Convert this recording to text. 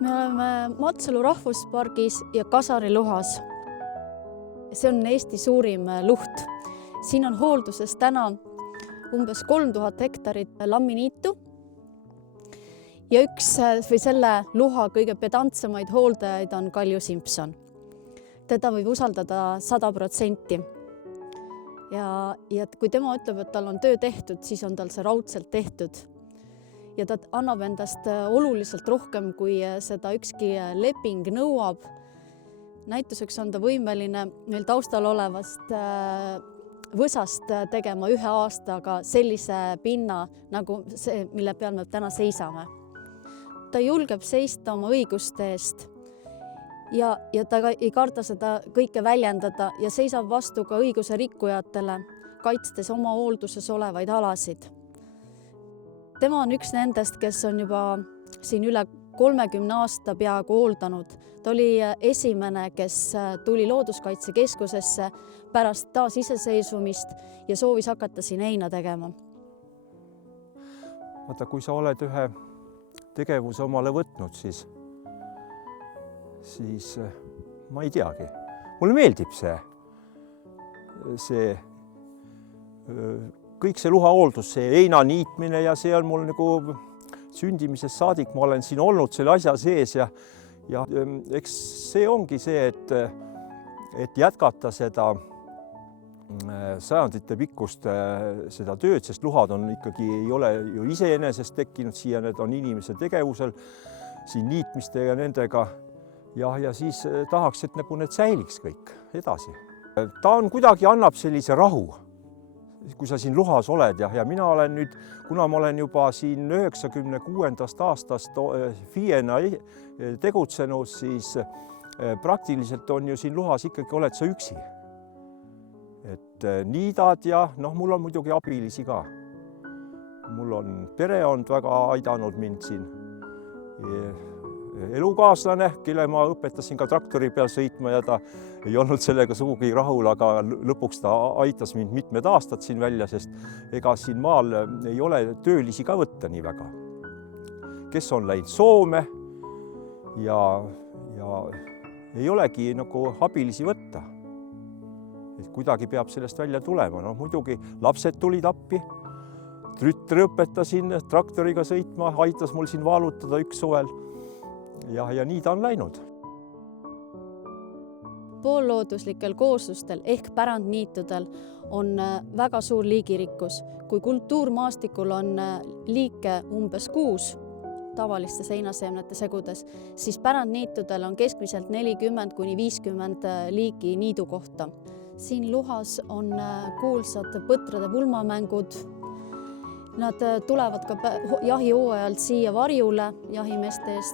Me oleme Matsalu rahvuspargis ja Kasari luhas. See on Eesti suurim luht. Siin on hoolduses täna umbes 3000 hektarit lamminiitu. Ja üks või selle luha kõige pedantsemaid hooldajaid on Kalju Simson. Teda võib usaldada 100%. Ja kui tema ütleb, et tal on töö tehtud, siis on tal see raudselt tehtud. Ja ta annab endast oluliselt rohkem, kui seda ükski leping nõuab. Näituseks on ta võimeline meil taustal olevast võsast tegema 1 aastaga sellise pinna, nagu see, mille peal me täna seisame. Ta julgeb seista oma õiguste eest ja ta ei karda seda kõike väljendada ja seisab vastu ka õiguse rikkujatele, kaitstes oma hoolduses olevaid alasid. Tema on üks nendest, kes on juba siin üle 30 aasta peaaegu hooldanud. Ta oli esimene, kes tuli Looduskaitsekeskusesse pärast taasiseseisvumist ja soovis hakata siin heina tegema. Vaata, kui sa oled ühe tegevuse omale võtnud, siis ma ei teagi. Mulle meeldib see kõik see luhahooldus, see heina niitmine ja see on mul nagu sündimisest saadik. Ma olen siin olnud selle asja sees ja eks see ongi see, et jätkata seda sajandite pikkust seda tööd, sest luhad on ikkagi ei ole ju iseenesest tekkinud siia, need on inimese tegevusel siin niitmiste ja nendega ja siis tahaks, et nagu need säiliks kõik edasi. Ta on kuidagi annab sellise rahu, kui sa siin luhas oled ja mina olen nüüd, kuna ma olen juba siin 96. aastast FIE-na tegutsenud, siis praktiliselt on ju siin luhas ikkagi oled sa üksi. Et niidad ja mul on muidugi abilisi ka. Mul on pere on väga aidanud mind siin. Elukaaslane, kelle ma õpetasin ka traktori peal sõitma ja ta ei olnud sellega sugugi rahul, aga lõpuks ta aitas mind mitmed aastad siin välja, sest ega siin maal ei ole töölisi ka võtta nii väga. Kes on läinud Soome ja ei olegi nagu abilisi võtta. Et kuidagi peab sellest välja tulema. Muidugi lapsed tulid appi, tütre õpetasin traktoriga sõitma, aitas mul siin vaalutada üks suvel. Ja nii ta on läinud. Poollooduslikel kooslustel ehk pärandniitudel on väga suur liigirikkus. Kui kultuurmaastikul on liike umbes 6 tavalistes heinaseemnete segudes, siis pärandniitudel on keskmiselt 40–50 liiki niidu kohta. Siin luhas on kuulsad põtrade pulmamängud. Nad tulevad ka jahihooajalt siia varjule jahimeeste eest.